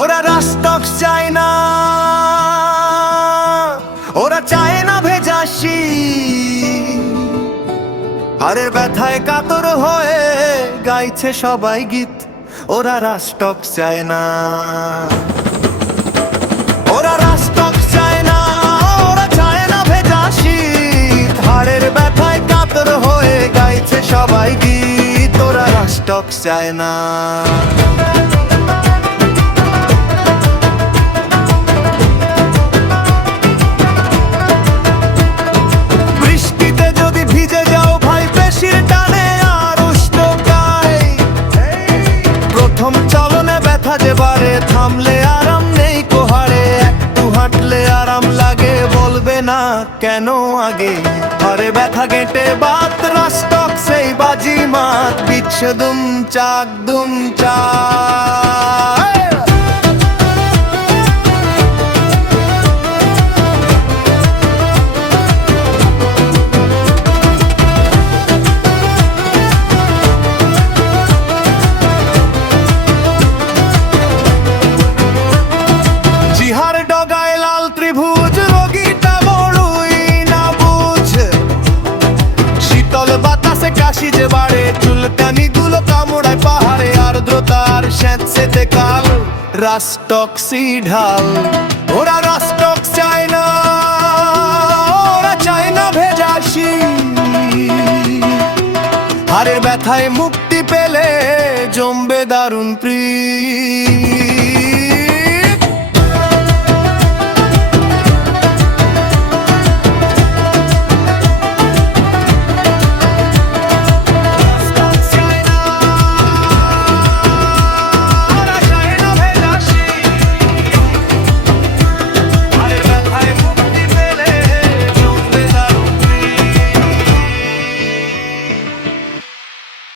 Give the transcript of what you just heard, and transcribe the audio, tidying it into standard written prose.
ওরা রাস্টক চায় না, ওরা চায় না ভেজা শীত। হারের ব্যথায় কাতর হয়ে গাইছে সবাই গীত। ওরা রাস্টক চায় না, ওরা রাস্টক চায় না, ওরা চায় না ভেজা শীত। হারের ব্যথায় কাতর হয়ে গাইছে সবাই গীত। ওরা রাস্টক চায় না। প্রথম চলনে ব্যথা যে বাড়ে, থামলে আরাম নেই কোহারে। একটু হাঁটলে আরাম লাগে, বলবে না কেন আগে। হারে ব্যথা গেটে বাত, রাস্টক সেই বাজি মাত। বিচ্ছে দুম চাক দুম চাক। কাশি যে বাড়ে, চুলকানি গুলো কামড়ায় পাহাড়ে। আর্দ্রতার স্যাঁতসেঁতে কাল, রাস্টক ঢাল। ওরা রাস্টক চায় না, ওরা চায় না ভেজা শীত। হারের ব্যথায় মুখ